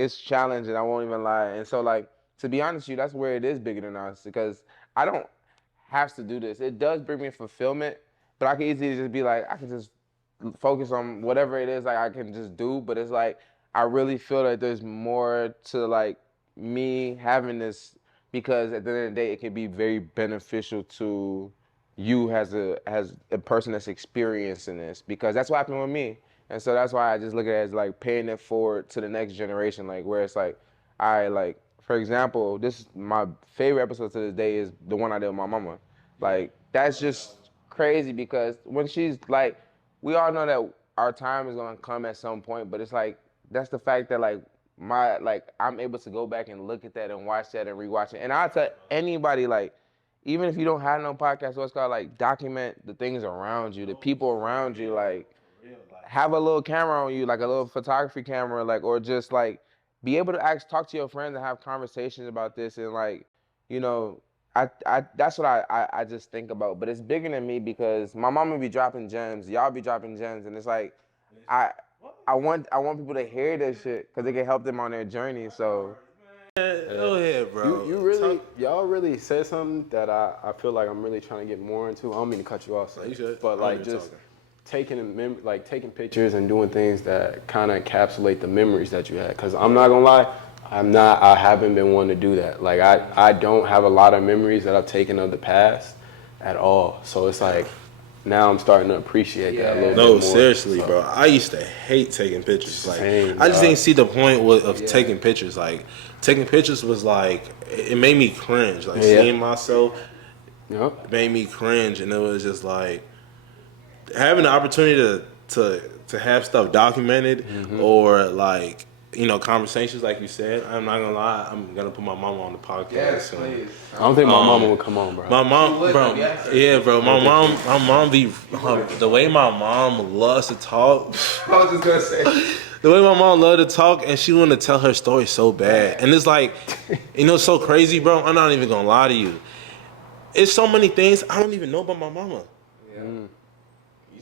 It's challenging, I won't even lie. And so, like, to be honest with you, that's where it is bigger than us because I don't have to do this. It does bring me fulfillment, but I can easily just be like, I can just focus on whatever it is like I can just do. But it's like I really feel that there's more to like me having this because at the end of the day, it can be very beneficial to you as a person that's experiencing this because that's what happened with me. And so that's why I just look at it as like paying it forward to the next generation, like where it's like, I like, for example, this my favorite episode to this day is the one I did with my mama. Like that's just crazy because when she's like, we all know that our time is gonna come at some point, but it's like that's the fact that like I'm able to go back and look at that and watch that and rewatch it. And I tell anybody like even if you don't have no podcast, what's called like document the things around you, the people around you, like have a little camera on you, like a little photography camera, like or just like be able to talk to your friends and have conversations about this and like, you know, I that's what I just think about. But it's bigger than me because my mama be dropping gems, y'all be dropping gems, and it's like I I want people to hear this shit because it can help them on their journey. So Go ahead, bro. You really, y'all really said something that I feel like I'm really trying to get more into. I don't mean to cut you off, You should. but like just taking pictures and doing things that kind of encapsulate the memories that you had. Cause I'm not gonna lie, I haven't been one to do that. Like I don't have a lot of memories that I've taken of the past at all. So it's like now I'm starting to appreciate that a little bit more. No, seriously, so. Bro. I used to hate taking pictures. Like Same, I just didn't see the point of taking pictures. Like taking pictures was like it made me cringe. Like seeing myself made me cringe, and it was just like having the opportunity to have stuff documented or like conversations like you said. I'm not gonna lie, I'm gonna put my mama on the podcast. yes, please. I don't think my mama would come on, bro. My mom, bro, bro. My mom be the way my mom loves to talk. I was just gonna say. The way my mom loved to talk, and she wanted to tell her story so bad, and it's like, so crazy, bro. I'm not even gonna lie to you. It's so many things I don't even know about my mama.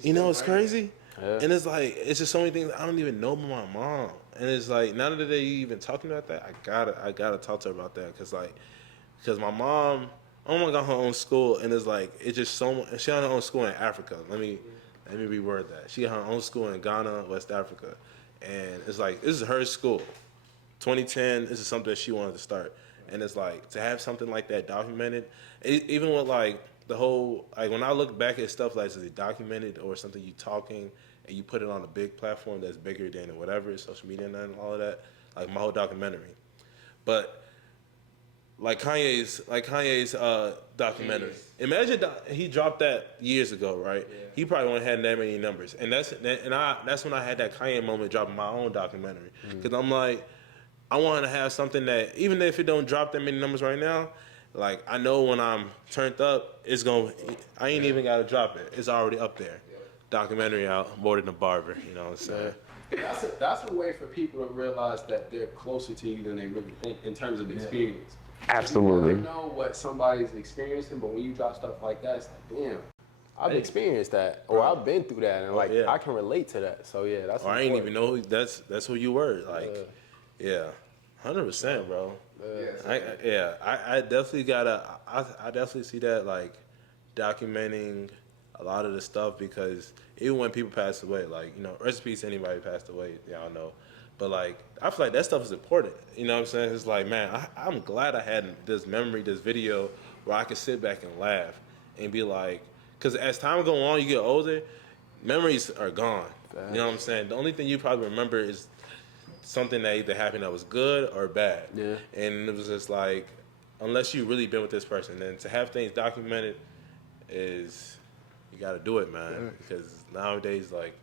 It's crazy, and it's like it's just so many things I don't even know about my mom. And it's like now that they even talking about that, I gotta talk to her about that because my mom, got her own school, and it's like it's just so much. She got her own school in Africa. Let me reword that. She got her own school in Ghana, West Africa, and it's like this is her school. 2010, this is something that she wanted to start, and it's like to have something like that documented, even with like the whole like when I look back at stuff like is it documented or something you talking and you put it on a big platform that's bigger than whatever social media and all of that, like my whole documentary, but. Like Kanye's documentary. Imagine he dropped that years ago, right? Yeah. He probably wouldn't have that many numbers, and that's when I had that Kanye moment dropping my own documentary because I'm like, I want to have something that even if it don't drop that many numbers right now, like I know when I'm turned up, I ain't even got to drop it. It's already up there. Yeah. Documentary out, more than a barber. You know what I'm saying? That's a way for people to realize that they're closer to you than they really think in terms of experience. Absolutely. You never know what somebody's experiencing, but when you drop stuff like that, it's like, damn, I've experienced that, or I've been through that, and I can relate to that. So yeah, that's. Or I ain't even know that's who you were. Like, 100%, bro. I definitely I definitely see that like documenting a lot of the stuff because even when people pass away, like rest in peace to anybody who passed away, y'all know. But like, I feel like that stuff is important. You know what I'm saying? It's like, man, I'm glad I had this memory, this video, where I could sit back and laugh and be like, because as time goes on, you get older, memories are gone. Thanks. You know what I'm saying? The only thing you probably remember is something that either happened that was good or bad. Yeah. And it was just like, unless you really been with this person, then to have things documented is, you got to do it, man. Because nowadays, like,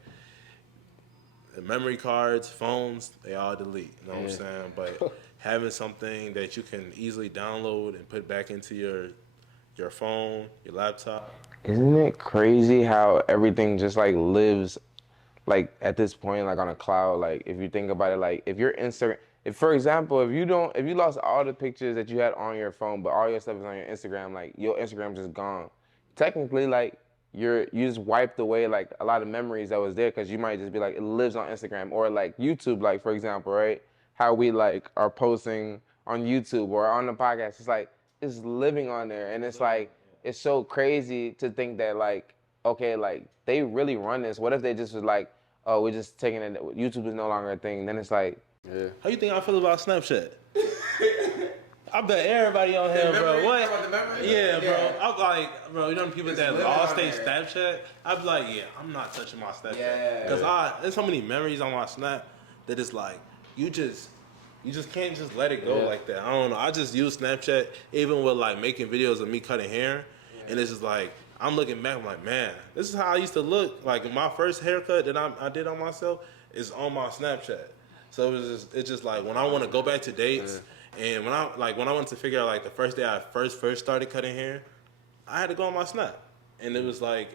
the memory cards, phones, they all delete. You know what I'm saying? But having something that you can easily download and put back into your phone, your laptop. Isn't it crazy how everything just like lives like at this point like on a cloud? Like if you think about it, like if your Instagram, if for example, if you lost all the pictures that you had on your phone, but all your stuff is on your Instagram, like your Instagram just gone. Technically, like you just wiped away like a lot of memories that was there because you might just be like it lives on Instagram or like YouTube, like for example, right? how we like are posting on YouTube or on the podcast. It's like it's living on there, and it's like it's so crazy to think that like okay, like they really run this. What if they just was like, oh, we're just taking it. YouTube is no longer a thing. Then it's like, Yeah. How you think I feel about Snapchat? I bet everybody on here, bro. What? Yeah, bro. I'm like, bro, you know the people that lost their Snapchat? I'd be like, yeah, I'm not touching my Snapchat. Because there's so many memories on my Snap that it's like, you just can't just let it go like that. I don't know. I just use Snapchat even with like making videos of me cutting hair. And it's just like, I'm looking back, I'm like, man, this is how I used to look. Like my first haircut that I did on myself is on my Snapchat. So it's just like when I want to go back to dates, and when I wanted to figure out like the first day I first started cutting hair, I had to go on my Snap, and it was like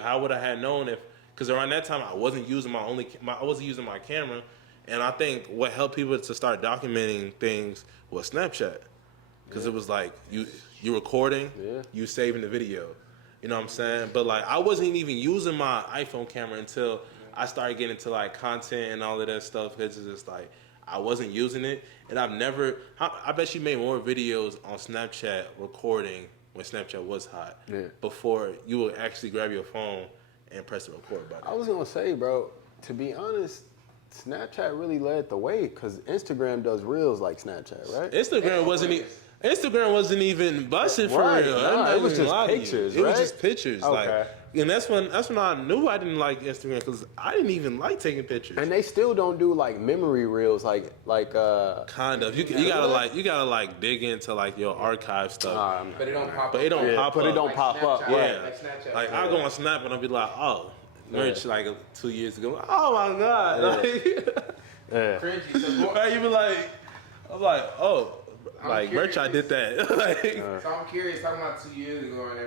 how would I have known if, because around that time I wasn't using I wasn't using my camera, and I think what helped people to start documenting things was Snapchat, because it was like you recording, you saving the video, you know what I'm saying? But like I wasn't even using my iPhone camera until I started getting into like content and all of that stuff, because it's just like I wasn't using it, and I bet you made more videos on Snapchat recording when Snapchat was hot before you would actually grab your phone and press the record button. I was gonna say, bro, to be honest, Snapchat really led the way because Instagram does reels like Snapchat, right? Instagram wasn't even busted for Right, real. nah, it was just pictures, It was right? just pictures, Okay. like, and that's when I knew I didn't like Instagram, because I didn't even like taking pictures. And they still don't do like memory reels, like Kind of. You gotta like dig into like your archive stuff. but it don't pop up. But it don't pop but up. it don't pop up. Yeah. Right. Like Snapchat. Like I'll go on Snap and I'll be like, oh, merch like 2 years ago. Oh my god. Like, Cringy. So, right, you be like, I'm like, oh, like merch, I did that. Like, so I'm curious, talking about 2 years ago and